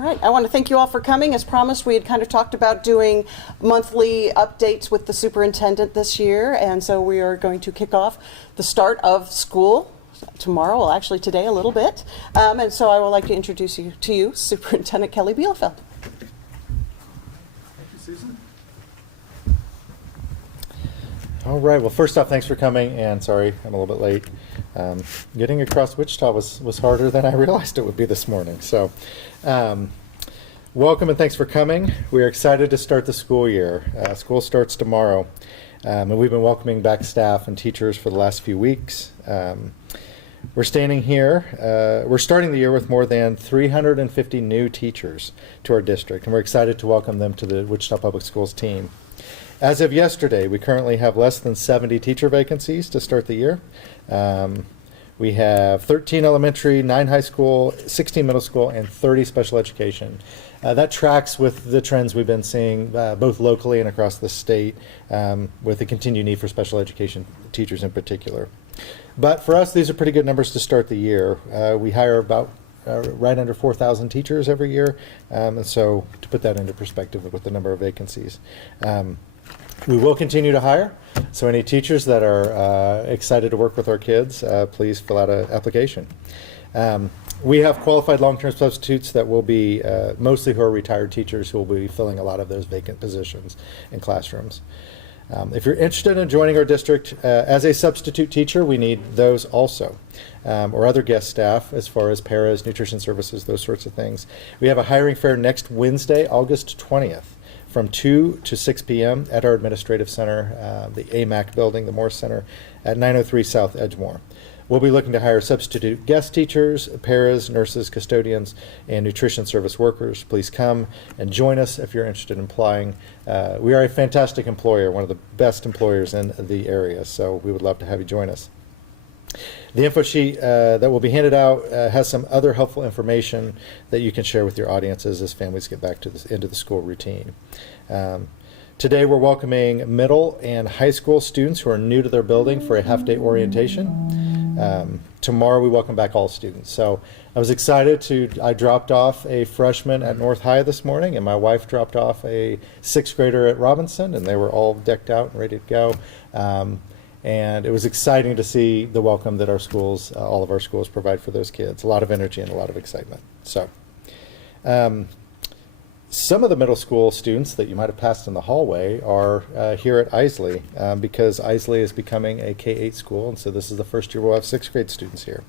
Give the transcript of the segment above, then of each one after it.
All right, I want to thank you all for coming. As promised, we had kind of talked about doing monthly updates with the superintendent this year, and so we are going to kick off the start of school tomorrow, well actually today a little bit, and so I would like to introduce you to you, Superintendent Kelly Bielefeld. Thank you, Susan. All right, well first off, thanks for coming, and sorry I'm a little bit late. Getting across Wichita was harder than I realized it would be this morning. So welcome and thanks for coming. We're excited to start the school year. School starts tomorrow, and we've been welcoming back staff and teachers for the last few weeks. We're standing here, we're starting the year with more than 350 new teachers to our district, and we're excited to welcome them to the Wichita Public Schools team. As of yesterday, we currently have less than 70 teacher vacancies to start the year. We have 13 elementary, 9 high school, 16 middle school, and 30 special education. That tracks with the trends we've been seeing both locally and across the state, with the continued need for special education teachers in particular. But for us, these are pretty good numbers to start the year. We hire about right under 4,000 teachers every year, and so to put that into perspective with the number of vacancies. We will continue to hire, so any teachers that are excited to work with our kids, please fill out an application. We have qualified long-term substitutes that will be mostly who are retired teachers who will be filling a lot of those vacant positions in classrooms. If you're interested in joining our district as a substitute teacher, we need those also, or other guest staff as far as paras, nutrition services, those sorts of things. We have a hiring fair next Wednesday, August 20th. From 2 to 6 p.m. at our administrative center, the AMAC building, the Morse Center, at 903 South Edgemore. We'll be looking to hire substitute guest teachers, paras, nurses, custodians, and nutrition service workers. Please come and join us if you're interested in applying. We are a fantastic employer, one of the best employers in the area, so we would love to have you join us. The info sheet that will be handed out has some other helpful information that you can share with your audiences as families get back to into the school routine. Today we're welcoming middle and high school students who are new to their building for a half-day orientation. Tomorrow we welcome back all students. So I was excited I dropped off a freshman at North High this morning, and my wife dropped off a 6th grader at Robinson, and they were all decked out and ready to go. And it was exciting to see the welcome that our schools, all of our schools, provide for those kids. A lot of energy and a lot of excitement. So, some of the middle school students that you might have passed in the hallway are here at Eiseley, because Eiseley is becoming a K-8 school, and so this is the first year we'll have 6th grade students here.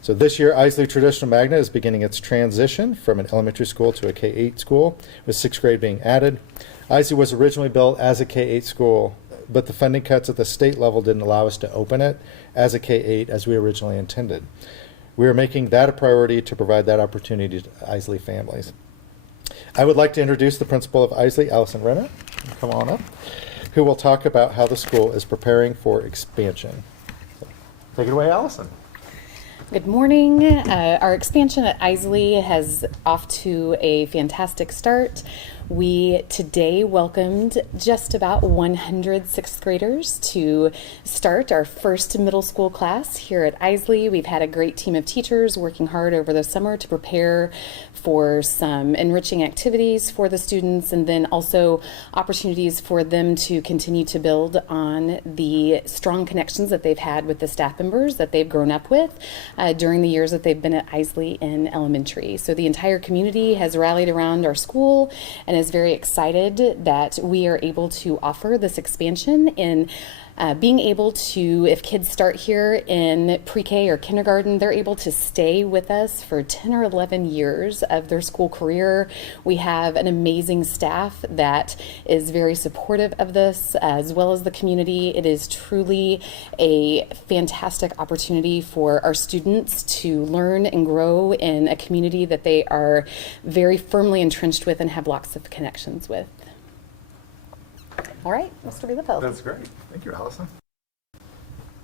So this year, Eiseley Traditional Magnet is beginning its transition from an elementary school to a K-8 school, with 6th grade being added. Eiseley was originally built as a K-8 school, but the funding cuts at the state level didn't allow us to open it as a K-8 as we originally intended. We are making that a priority to provide that opportunity to Eiseley families. I would like to introduce the principal of Eiseley, Allison Renner, come on up, who will talk about how the school is preparing for expansion. So, take it away, Allison. Good morning. Our expansion at Eiseley has off to a fantastic start. We today welcomed just about 100 6th graders to start our first middle school class here at Eiseley. We've had a great team of teachers working hard over the summer to prepare for some enriching activities for the students, and then also opportunities for them to continue to build on the strong connections that they've had with the staff members that they've grown up with during the years that they've been at Eiseley in elementary. So the entire community has rallied around our school and is very excited that we are able to offer this expansion in being able to, if kids start here in pre-K or kindergarten, they're able to stay with us for 10 or 11 years of their school career. We have an amazing staff that is very supportive of this, as well as the community. It is truly a fantastic opportunity for our students to learn and grow in a community that they are very firmly entrenched with and have lots of connections with. All right, Mr. Bielefeld. That's great. Thank you, Allison.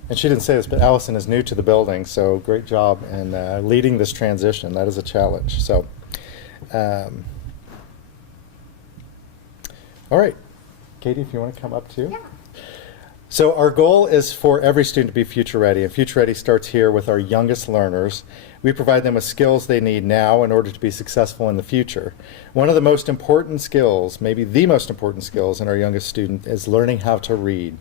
And she didn't say this, but Allison is new to the building, so great job in leading this transition. That is a challenge. So, all right, Katie, if you want to come up too. Yeah. So our goal is for every student to be future ready, and future ready starts here with our youngest learners. We provide them with skills they need now in order to be successful in the future. One of the most important skills, maybe the most important skills in our youngest student, is learning how to read.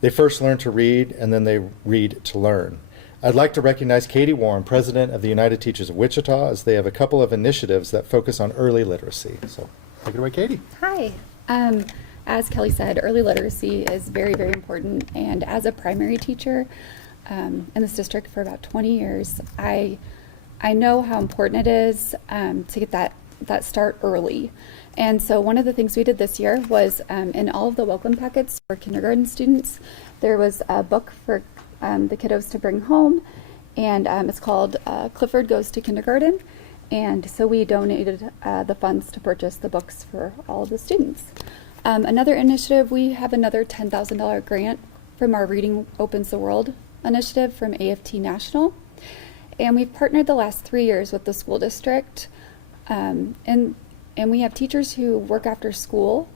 They first learn to read, and then they read to learn. I'd like to recognize Katie Warren, President of the United Teachers of Wichita, as they have a couple of initiatives that focus on early literacy. So take it away, Katie. Hi. As Kelly said, early literacy is very, very important. And as a primary teacher in this district for about 20 years, I know how important it is to get that start early. And so one of the things we did this year was in all of the welcome packets for kindergarten students, there was a book for the kiddos to bring home. And it's called Clifford Goes to Kindergarten. And so we donated the funds to purchase the books for all of the students. Another initiative, we have another $10,000 grant from our Reading Opens the World initiative from AFT National. And we've partnered the last 3 years with the school district. And we have teachers who work after school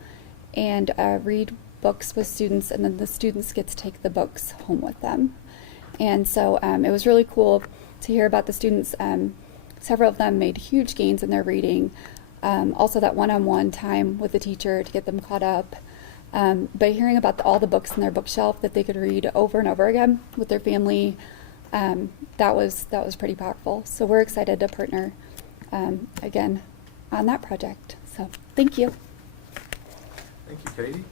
and read books with students, and then the students get to take the books home with them. And so it was really cool to hear about the students. Several of them made huge gains in their reading. Also that one-on-one time with the teacher to get them caught up. But hearing about all the books in their bookshelf that they could read over and over again with their family, that was pretty powerful. So we're excited to partner again on that project. So thank you. Thank you, Katie.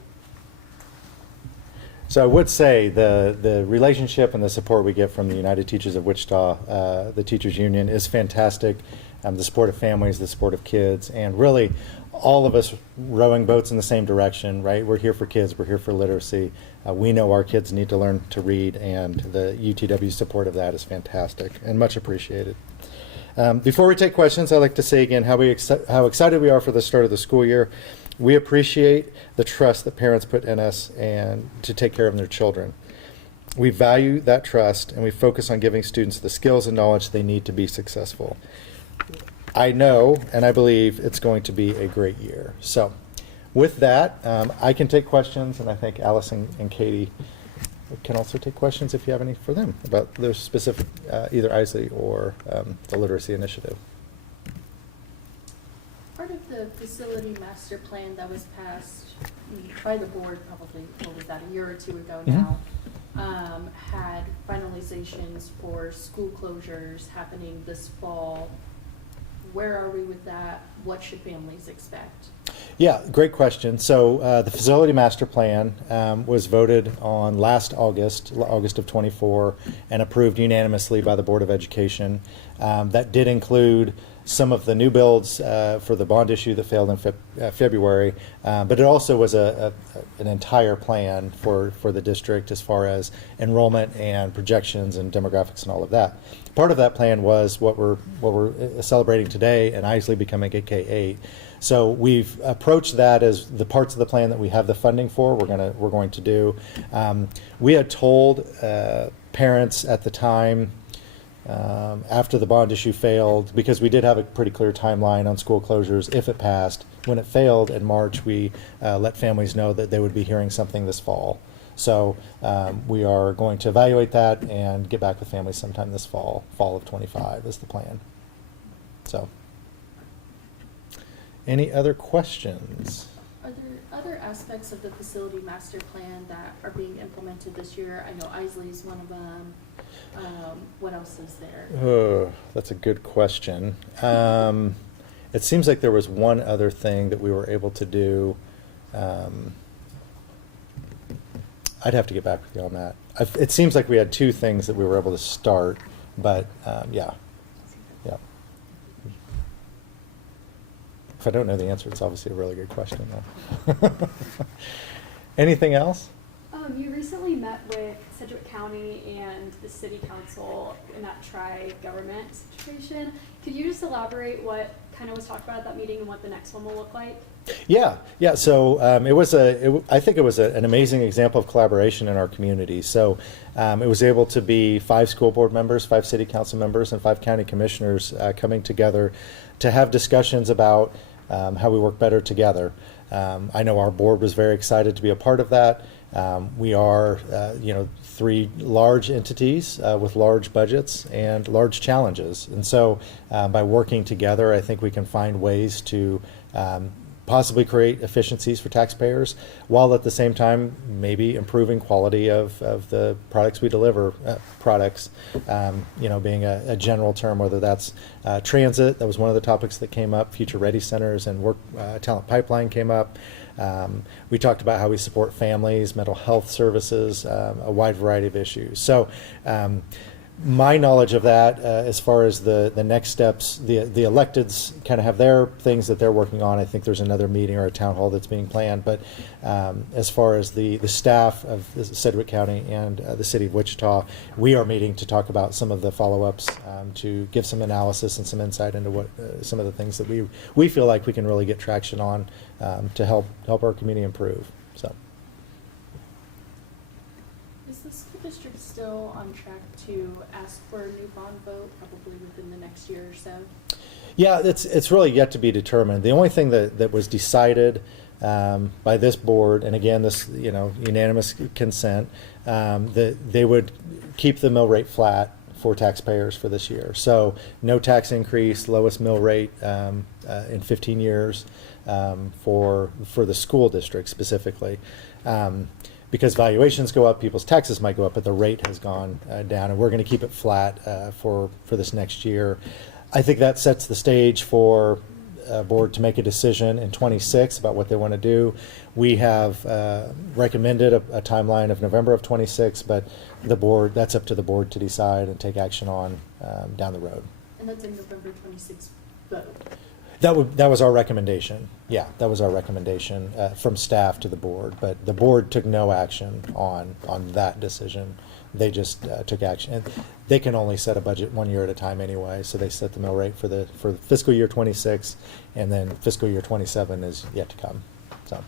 So I would say the relationship and the support we get from the United Teachers of Wichita, the Teachers Union, is fantastic. The support of families, the support of kids, and really all of us rowing boats in the same direction, right? We're here for kids, we're here for literacy. We know our kids need to learn to read, and the UTW support of that is fantastic and much appreciated. Before we take questions, I'd like to say again how excited we are for the start of the school year. We appreciate the trust that parents put in us and to take care of their children. We value that trust, and we focus on giving students the skills and knowledge they need to be successful. I know and I believe it's going to be a great year. So with that, I can take questions, and I think Allison and Katie can also take questions if you have any for them about their specific, either Isley or the literacy initiative. Part of the facility master plan that was passed by the board probably, what was that, a year or two ago now, had finalizations for school closures happening this fall. Where are we with that? What should families expect? Yeah, great question. So the facility master plan was voted on last August of 24, and approved unanimously by the Board of Education. That did include some of the new builds for the bond issue that failed in February, but it also was an entire plan for the district as far as enrollment and projections and demographics and all of that. Part of that plan was what we're celebrating today, and Isley becoming a K-8. So we've approached that as the parts of the plan that we have the funding for. We're going to do. We had told parents at the time, after the bond issue failed, because we did have a pretty clear timeline on school closures if it passed. When it failed in March, we let families know that they would be hearing something this fall. So we are going to evaluate that and get back with families sometime this fall of 25 is the plan. So, any other questions? Are there other aspects of the facility master plan that are being implemented this year? I know Isley is one of them. What else is there? That's a good question. It seems like there was one other thing that we were able to do. I'd have to get back with you on that. It seems like we had two things that we were able to start, but yeah. If I don't know the answer, it's obviously a really good question, though. Anything else? You recently met with Sedgwick County and the City Council in that tri-government situation. Could you just elaborate what kind of was talked about at that meeting and what the next one will look like? Yeah. So I think it was an amazing example of collaboration in our community. So it was able to be 5 school board members, 5 city council members, and 5 county commissioners coming together to have discussions about how we work better together. I know our board was very excited to be a part of that. We are, three large entities with large budgets and large challenges. And so by working together, I think we can find ways to possibly create efficiencies for taxpayers, while at the same time maybe improving quality of the products we deliver. Products, being a general term, whether that's transit, that was one of the topics that came up, future ready centers and work talent pipeline came up. We talked about how we support families, mental health services, a wide variety of issues. So my knowledge of that, as far as the next steps, the electeds kind of have their things that they're working on. I think there's another meeting or a town hall that's being planned. But as far as the staff of Sedgwick County and the city of Wichita, we are meeting to talk about some of the follow-ups, to give some analysis and some insight into what some of the things that we feel like we can really get traction on to help our community improve. So. Is the school district still on track to ask for a new bond vote, probably within the next year or so? Yeah, it's really yet to be determined. The only thing that was decided by this board, and again, this unanimous consent, that they would keep the mill rate flat for taxpayers for this year. So no tax increase, lowest mill rate in 15 years for the school district specifically. Because valuations go up, people's taxes might go up, but the rate has gone down, and we're going to keep it flat for this next year. I think that sets the stage for a board to make a decision in 26 about what they want to do. We have recommended a timeline of November of 26, but that's up to the board to decide and take action on down the road. And that's a November 26th vote? That was our recommendation. Yeah, that was our recommendation from staff to the board. But the board took no action on that decision. They just took action. And they can only set a budget 1 year at a time anyway. So they set the mill rate for fiscal year 26, and then fiscal year 27 is yet to come. So.